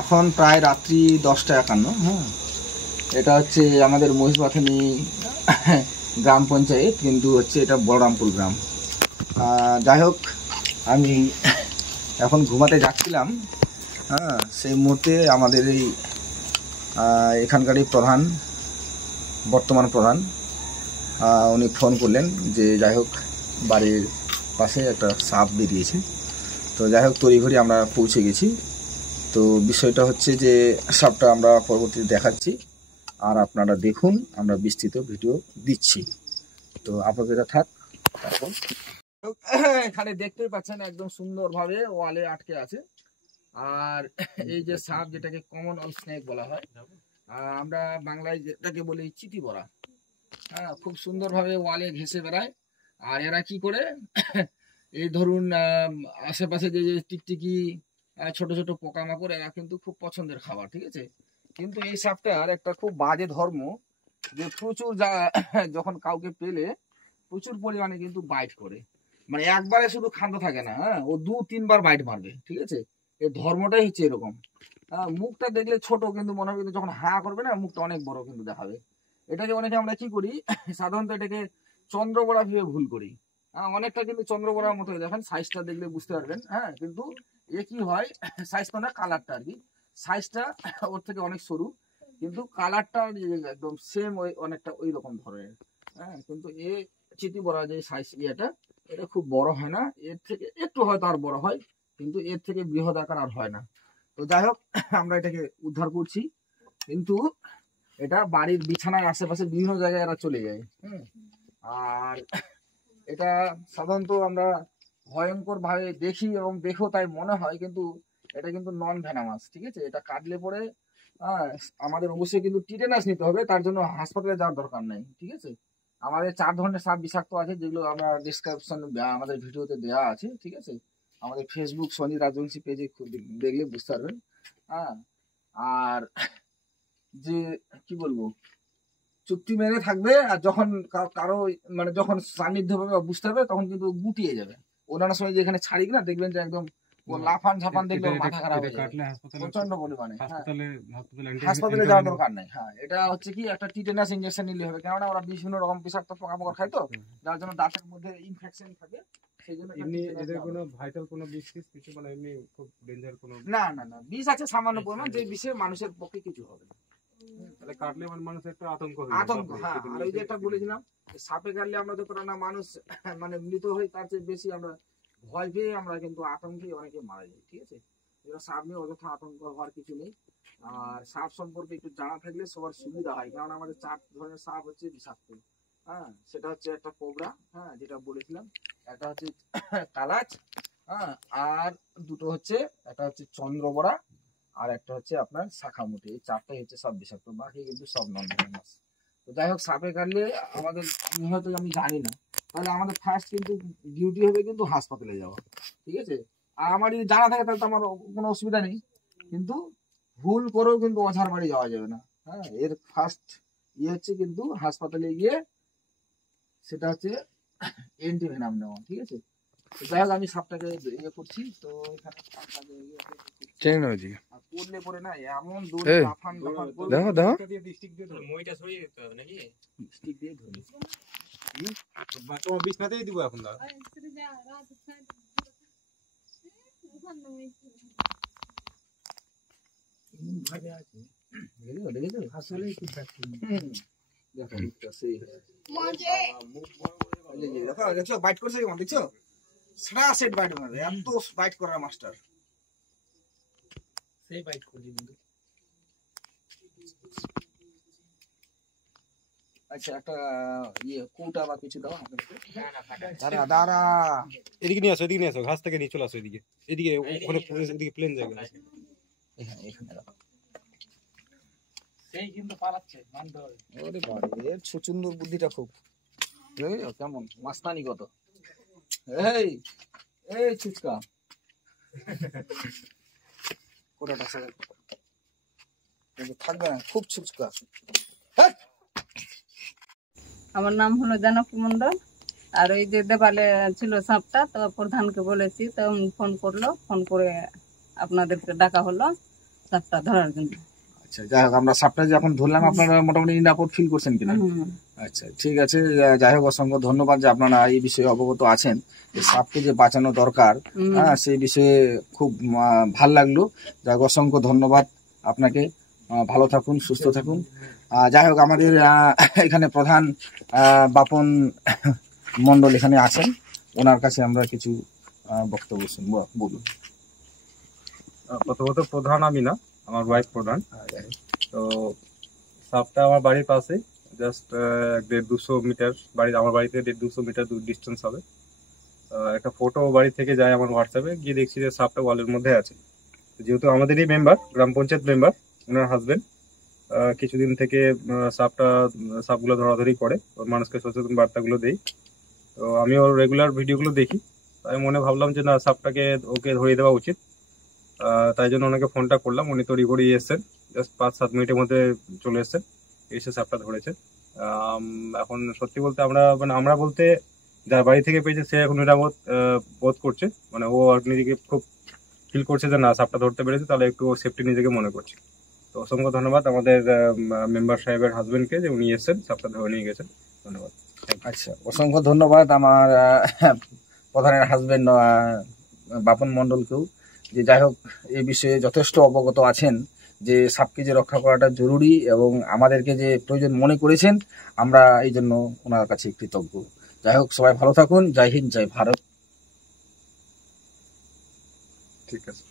এখন প্রায় রাত্রি 10:51। হ্যাঁ, এটা হচ্ছে আমাদের মহিষবাথানি গ্রাম পঞ্চায়েত, কিন্তু হচ্ছে এটা বলরামপুর গ্রাম। যাই হোক, আমি এখন ঘুমাতে যাচ্ছিলাম। হ্যাঁ, সেই মুহূর্তে আমাদের এই এখানকারই প্রধান, বর্তমান প্রধান, উনি ফোন করলেন যে যাই হোক বাড়ির পাশে একটা সাপ বেরিয়েছে। তো যাই হোক তড়িঘড়ি আমরা পৌঁছে গেছি। তো বিষয়টা হচ্ছে যে সাপটা আমরা পরবর্তীতে দেখাচ্ছি, আর আপনারা দেখুন, আমরা বিস্তৃত ভিডিও দিচ্ছি। তো আপনাদের থাক। তারপর এখানে দেখতেই পাচ্ছেন একদম সুন্দরভাবে ওয়ালে আটকে আছে। আর এই যে সাপ, যেটাকে কমন অল স্নেক বলা হয়, আমরা বাংলায় যেটাকে বলি চিতি বড়া, হ্যাঁ, খুব সুন্দরভাবে ওয়ালে ঘেঁষে বেড়ায়। আর এরা কি করে, এই ধরুন আশেপাশে যে টিকটিকি ছোট ছোট পোকামাকড়, এরা কিন্তু খুব পছন্দের খাবার, ঠিক আছে। কিন্তু এই সাপটার একটা খুব বাজে ধর্ম, যে প্রচুর যখন কাউকে পেলে প্রচুর পরিমাণে কিন্তু বাইট করে, মানে একবারে শুধু ক্ষান্ত থাকে না, হ্যাঁ, ও 2-3 বার বাইট মারবে, ঠিক আছে। এর ধর্মটাই হচ্ছে এরকম। মুখটা দেখলে ছোট, কিন্তু মনে হবে কিন্তু যখন হা করবে না, মুখটা অনেক বড় কিন্তু দেখাবে। এটাকে অনেকে আমরা কি করি, সাধারণত এটাকে চন্দ্রবড়া ভেবে ভুল করি। অনেকটা কিন্তু চন্দ্রবড়ার মতো, দেখেন সাইজটা দেখলে বুঝতে পারবেন। হ্যাঁ, কিন্তু এ কি হয়, সাইজটা না, কালারটা আর কি, সাইজটা ওর থেকে অনেক সরু, কিন্তু কালারটা একদম সেম, ওই অনেকটা ওই রকম ধরনের। হ্যাঁ, কিন্তু এ চিতি বড়া যে সাইজ এটা খুব বড় হয় না, এর থেকে একটু হয়তো আর বড় হয়, কিন্তু এর থেকে বৃহৎ আকার আর হয় না। তো যাই হোক, আমরা এটাকে উদ্ধার করছি, কিন্তু এটা বাড়ির বিছানায় আশেপাশে বিভিন্ন জায়গায় এরা চলে যায়। আর এটা সাধারণত আমরা ভয়ঙ্কর ভাবে দেখি এবং দেখেও তাই মনে হয়, কিন্তু এটা কিন্তু নন ভেনামাস, ঠিক আছে। এটা কাটলে পরে আমাদের অবশ্যই কিন্তু টিটেনাস নিতে হবে, তার জন্য হাসপাতালে যাওয়ার দরকার নেই, ঠিক আছে। আমাদের 4 ধরনের সাপ বিষাক্ত আছে, যেগুলো আমরা ডিসক্রিপশন আমাদের ভিডিওতে দেওয়া আছে, ঠিক আছে। আমাদের ফেসবুক সঞ্জিত রাজবংশী পেজে দেখলে বুঝতে পারবেন। হ্যাঁ, আর যে কি বলবো, চুক্তি মেনে থাকবে, আর যখন কারো মানে যখন সান্নিধ্য পাবে বা বুঝতে পারবে, তখন কিন্তু গুটিয়ে যাবে। অন্যান্য সময় যে এখানে ছাড়ি না, দেখবেন যে একদম ও লাফান ঝাপান দেখলে মাথা খারাপ হয়ে যাবে প্রচন্ড পরিমাণে। হাসপাতালে যাওয়ার দরকার নেই। হ্যাঁ, এটা হচ্ছে কি, একটা টিটেনাস ইনজেকশন নিলে হবে, কেননা ওরা বিভিন্ন রকম বিষাক্ত পোকামাকড় খায়, তো যার জন্য দাঁতের মধ্যে ইনফেকশন থাকে। না না না, বিষ আছে সামান্য পরিমাণ, যে বিষে মানুষের পক্ষে কিছু হবে না। কাটলে মানুষের একটা আতঙ্ক। হ্যাঁ, আর ওই যে একটা বলেছিলাম, সাপে কাটলে আমরা যতটা না মানুষ মানে মৃত হই, তার চেয়ে বেশি আমরা ভয় পেয়ে, আমরা কিন্তু আতঙ্কে অনেকে মারা যাই, ঠিক আছে। এবার সাপ নিয়ে অযথা আতঙ্ক হওয়ার কিছু নেই। আর সাপ সম্পর্কে একটু জানা থাকলে সবার সুবিধা হয়, কারণ আমাদের 4 ধরনের সাপ হচ্ছে বিষাক্ত। হ্যাঁ, সেটা হচ্ছে একটা কোবরা, হ্যাঁ, যেটা বলেছিলাম, একটা হচ্ছে কালাচ, হ্যাঁ, আর দুটো হচ্ছে, একটা হচ্ছে চন্দ্রবড়া, আর একটা হচ্ছে আপনার শাখামুটি। এই 4টাই হচ্ছে সব বিষাক্ত, বাকি কিন্তু সব নন ভেনামাস। তো যাই হোক, সাপে কাটলে আমাদের, হয়তো আমি জানি না, তাহলে আমাদের ফার্স্ট কিন্তু ডিউটি হবে কিন্তু হাসপাতালে যাওয়া, ঠিক আছে। আর আমার যদি জানা থাকে তাহলে তো আমার কোনো অসুবিধা নেই, কিন্তু ভুল করেও কিন্তু অঝার বাড়ি যাওয়া যাবে না। হ্যাঁ, এর ফার্স্ট হচ্ছে কিন্তু হাসপাতালে গিয়ে, সেটা হচ্ছে অ্যান্টিভেনাম নেওয়া, ঠিক আছে। যাই হোক, আমি সাপটাকে ইয়ে করছি, তো এখানে করলে পরে না এমন বিছনাতেই দিব এখন। দেখছো বাইট করছে, দেখছো সারা সেট বাইট মারবে, এত বাইট করার মাস্টার, সেই বাইট করছি কিন্তু। আচ্ছা, একটা ইয়ে কৌটা বা কিছু দাও। দাঁড়া দাঁড়া, এদিকে নিয়ে আসো, এদিকে নিয়ে আসো, ঘাস থেকে নিয়ে চলে আসো এদিকে, এদিকে ওখানে এদিকে প্লেন জায়গা। এখানে রাখো। সেই কিন্তু পালাচ্ছে, মানতে হবে। ওরে বাবা, এর সুচুন্দর বুদ্ধিটা খুব, কেমন মাস্তানি কত। এই এই ছুচকা কোটাটা থাকবে না, খুব ছুচকা। আমার নাম হলো জানকী মন্ডল। আর ওই যে দেবালে ছিল সাপটা, তো প্রধানকে বলেছি, তো ফোন করলো, ফোন করে আপনাদেরকে ডাকা হলো। সাপটা ধরার জন্য। আচ্ছা, যাই হোক, আমরা সাপটা যখন ধরলাম আপনারা মোটামুটি নিরাপদ ফিল করছেন কিনা? হুম। আচ্ছা, ঠিক আছে। যাই হোক, অসংখ্য ধন্যবাদ যে আপনারা এই বিষয়ে অবগত আছেন, যে সাপকে যে বাঁচানো দরকার, হ্যাঁ, সেই বিষয়ে খুব ভাল লাগলো। যাই হোক, অসংখ্য ধন্যবাদ আপনাকে। ভালো থাকুন, সুস্থ থাকুন। যাই হোক, আমাদের এখানে প্রধান বাপন মণ্ডল এখানে আছেন, ওনার কাছে আমরা কিছু বক্তব্য শুনবো। বলুন। প্রথমত প্রধান আমি না, আমার ওয়াইফ প্রধান। তো সাপটা আমার বাড়ির পাশে, জাস্ট 150-200 মিটার বাড়ি, আমার বাড়িতে 150-200 মিটার দূর ডিস্টেন্স হবে। একটা ফটো বাড়ি থেকে যায় আমার হোয়াটসঅ্যাপে, গিয়ে দেখছি যে সাপটা ওয়ালের মধ্যে আছে। যেহেতু আমাদেরই মেম্বার, গ্রাম পঞ্চায়েত মেম্বার, ওনার হাজবেন্ড কিছুদিন থেকে সাপগুলো ধরাধরি করে, ওর মানুষকে সচেতন বার্তাগুলো দেই। তো আমি ওর রেগুলার ভিডিওগুলো দেখি, তাই মনে ভাবলাম যে না, সাপটাকে ওকে ধরিয়ে দেওয়া উচিত। তাই জন্য ওনাকে ফোনটা করলাম। উনি তড়িঘড়ি এসেছেন, জাস্ট 5-7 মিনিটের মধ্যে চলে এসেছেন, এসে সাপটা ধরেছেন। এখন সত্যি বলতে আমরা বলতে যার বাড়ি থেকে পেয়েছে সে এখন নিরাপদ বোধ করছে, মানে ও আর নিজেকে খুব ফিল করছে যে না, সাপটা ধরতে পেরেছে, তাহলে একটু সেফটি নিজেকে মনে করছে। তো অসংখ্য ধন্যবাদ আমাদের মেম্বার সাহেবের হাজবেন্ডকে, যে উনি এসেছেন সাপটা ধরে নিয়ে গেছেন। ধন্যবাদ। আচ্ছা, অসংখ্য ধন্যবাদ আমার প্রধানের হাজবেন্ড বাপন মণ্ডলকেও, যে যাই হোক এই বিষয়ে যথেষ্ট অবগত আছেন, যে সাপকে যে রক্ষা করাটা জরুরি এবং আমাদেরকে যে প্রয়োজন মনে করেছেন, আমরা এই জন্য ওনার কাছে কৃতজ্ঞ। যাই হোক, সবাই ভালো থাকুন। জয় হিন্দ, জয় ভারত। ঠিক আছে।